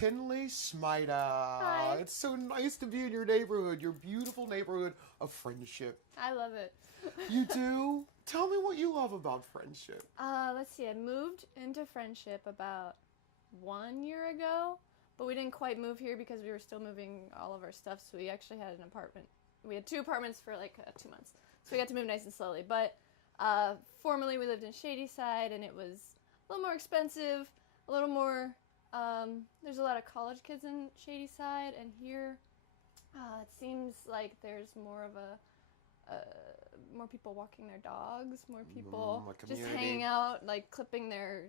Tenley, Schmida. Hi. It's so nice to be in your neighborhood, your beautiful neighborhood of friendship. I love it. You do? Tell me what you love about friendship. Let's see. I moved into Friendship about 1 year ago, but we didn't quite move here because we were still moving all of our stuff, so we actually had an apartment. We had 2 apartments for like 2 months, so we got to move nice and slowly. But formerly we lived in Shadyside, and it was a little more expensive, a little more, there's a lot of college kids in Shadyside, and here it seems like there's more of more people walking their dogs, more people just hanging out, like clipping their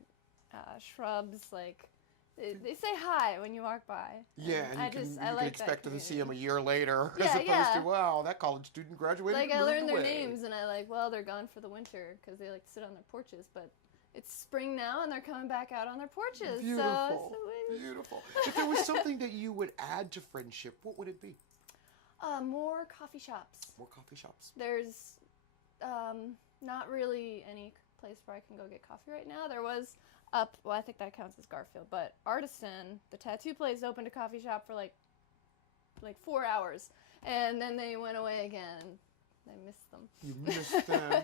shrubs, like they say hi when you walk by. Yeah, and you can expect to see them a year later, yeah, as opposed to, wow, that college student graduated Like, and I moved learned their away. names, and well, they're gone for the winter because they like to sit on their porches, but it's spring now, and they're coming back out on their porches. Beautiful, So beautiful. If there was something that you would add to friendship, what would it be? more coffee shops. More coffee shops. There's not really any place where I can go get coffee right now. There was well, I think that counts as Garfield, but Artisan, the tattoo place, opened a coffee shop for like 4 hours, and then they went away again. I missed them. You missed them.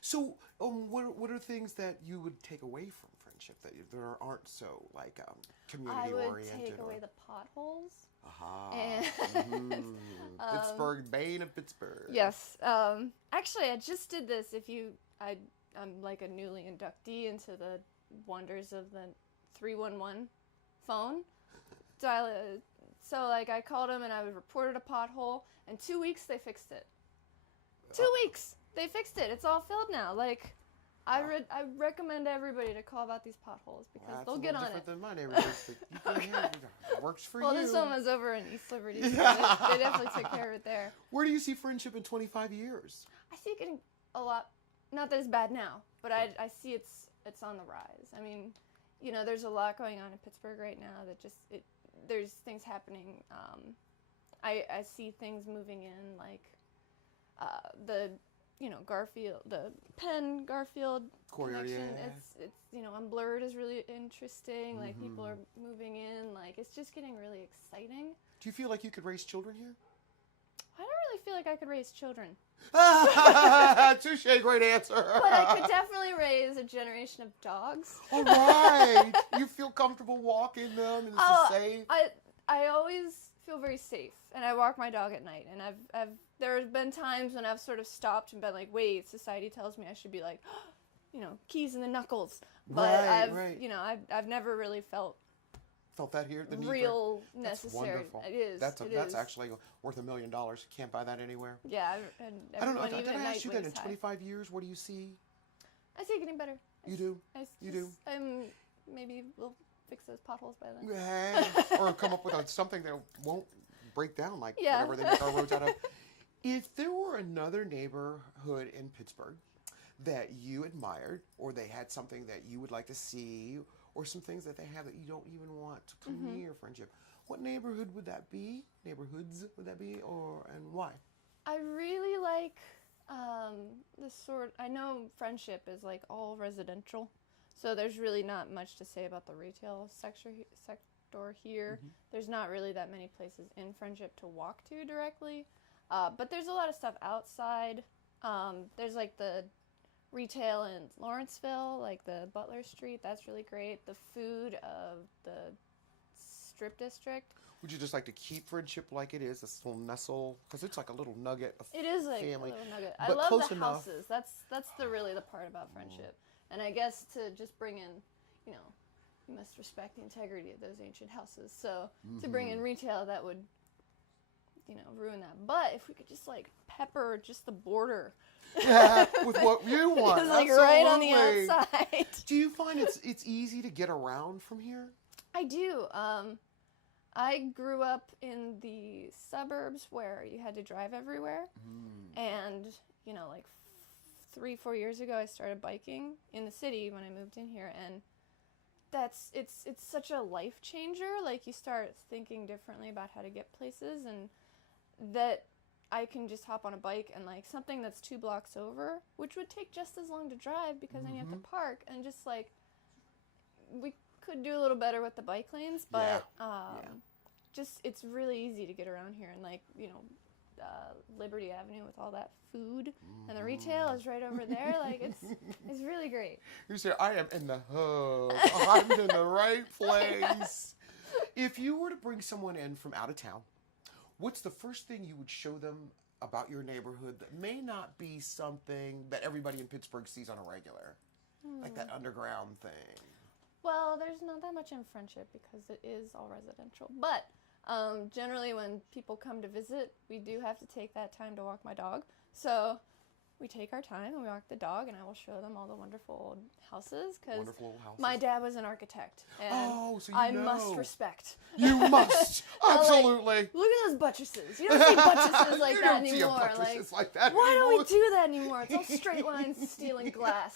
So, what are things that you would take away from friendship that aren't so like community I would oriented? take away the potholes. Aha. And Pittsburgh, Bane of Pittsburgh. Yes. Actually, I just did this. I'm like a newly inductee into the wonders of the 311 phone. So like I called them and I reported a pothole. In 2 weeks they fixed it. 2 weeks they fixed it. It's all filled now. Like I recommend everybody to call about these potholes because they'll get on it. That's a little different than my neighborhood. It works for you. Well, this one was over in East Liberty, so they definitely took care of it there. Where do you see friendship in 25 years? I see it getting a lot. Not that it's bad now, but I see it's on the rise. I mean, there's a lot going on in Pittsburgh right now that there's things happening. I see things moving in, like the Garfield, the Penn Garfield connection. Yeah. It's Unblurred is really interesting. Like people are moving in. Like it's just getting really exciting. Do you feel like you could raise children here? I don't really feel like I could raise children. Touche, great answer. But I could definitely raise a generation of dogs. All right. You feel comfortable walking them and it's safe? I always feel very safe, and I walk my dog at night, and there have been times when I've sort of stopped and been like, wait, society tells me I should be like, keys in the knuckles. But I've never really felt that here, the need real for, necessary. That's wonderful. It is. That's actually worth $1 million. You can't buy that anywhere. Yeah, and I don't know. even Did I ask you that in high. 25 years? What do you see? I see it getting better. You do? You do? Maybe we'll fix those potholes by then. Yeah, or come up with something that won't break down like whatever they make our roads out of. If there were another neighborhood in Pittsburgh that you admired, or they had something that you would like to see, or some things that they have that you don't even want to come near friendship, what neighborhood would that be? Neighborhoods would that be, and why? I really like I know Friendship is like all residential, so there's really not much to say about the retail sector here. There's not really that many places in Friendship to walk to directly, but there's a lot of stuff outside. There's like the retail in Lawrenceville, like the Butler Street, that's really great. The food of the Strip District. Would you just like to keep Friendship like it is, this little nestle? Because it's like a little nugget of It is like family. a little nugget. But I love close the enough. houses. That's really the part about Friendship. And I guess to just bring in, you must respect the integrity of those ancient houses. So to bring in retail, that would, ruin that. But if we could just like pepper just the border. Yeah, with what you want. It's like right on the outside. Do you find it's easy to get around from here? I do. I grew up in the suburbs where you had to drive everywhere. And, like 3-4 years ago, I started biking in the city when I moved in here. And it's such a life changer. Like, you start thinking differently about how to get places, and that I can just hop on a bike and like something that's 2 blocks over, which would take just as long to drive because then you have to park, and just like could do a little better with the bike lanes, but just it's really easy to get around here, and like Liberty Avenue with all that food, and the retail is right over there. Like it's really great. You say I am in the hub. I'm in the right place. If you were to bring someone in from out of town, what's the first thing you would show them about your neighborhood that may not be something that everybody in Pittsburgh sees on a regular, like that underground thing? Well, there's not that much in Friendship because it is all residential, but generally when people come to visit, we do have to take that time to walk my dog. So we take our time and we walk the dog, and I will show them all the wonderful old houses because my dad was an architect, and so I must respect. You must absolutely. Like, look at those buttresses. You don't see buttresses like that anymore. Why don't we do that anymore? It's all straight lines, steel, and glass.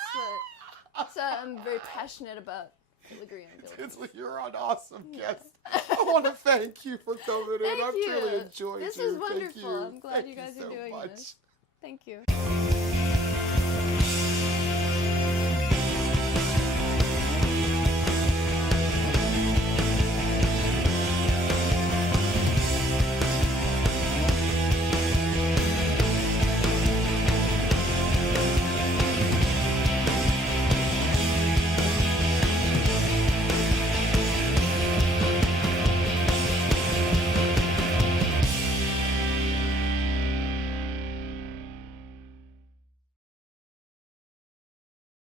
So I'm very passionate about filigree and buildings. You're an awesome guest. I want to thank you for coming in. I've truly enjoyed This was wonderful. I'm glad you guys are doing this. Thank you.